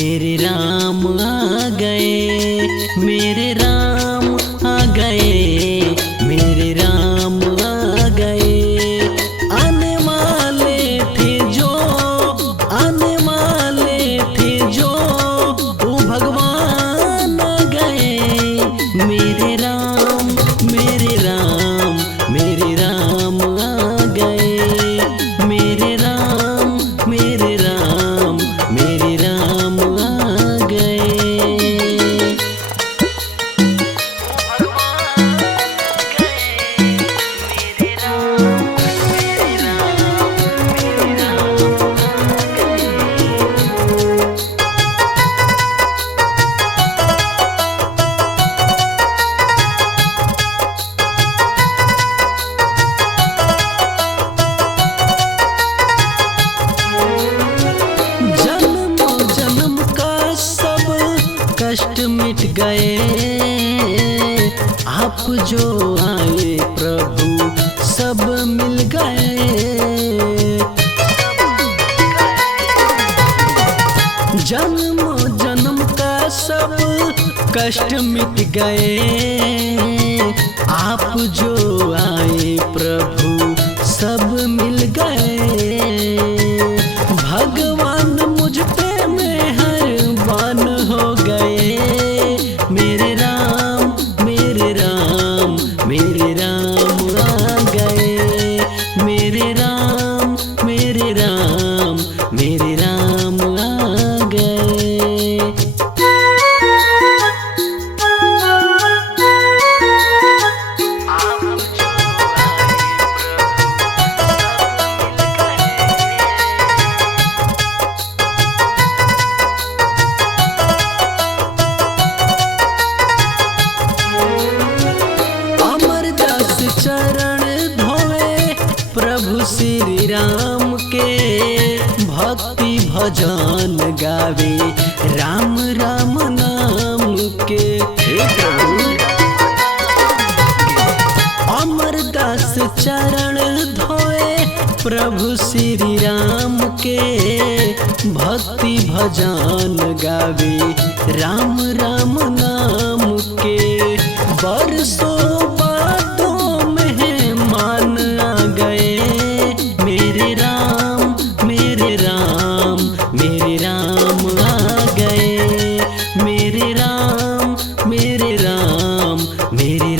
मेरे राम आ गए, मेरे राम आ गए, मेरे राम आ गए। आने वाले थे जो, आने वाले थे जो, वो भगवान आ गए। मेरे राम, मेरे राम, मेरे राम आ गए। मेरे राम, मेरे राम, मेरे राम आ गए। कष्ट मिट गए, आप जो आए प्रभु सब मिल गए। जन्म जन्म का सब कष्ट मिट गए, आप जो आए प्रभु सब मिल गए। भगवान मुझ पे मेहरबान हो गए। मेरे राम, मेरे राम, मेरे राम आ गए। मेरे राम, मेरे राम, मेरे राम आ गए। चरण धोवे प्रभु श्री राम के, भक्ति भजन गावे राम राम नाम के। हे प्रभु अमरदास चरण धोए प्रभु श्री राम के, भक्ति भजन गावे राम राम नाम के। बरसों मेहमान आ गए। मेरे राम, मेरे राम, मेरे राम आ गए। मेरे राम, मेरे राम, मेरे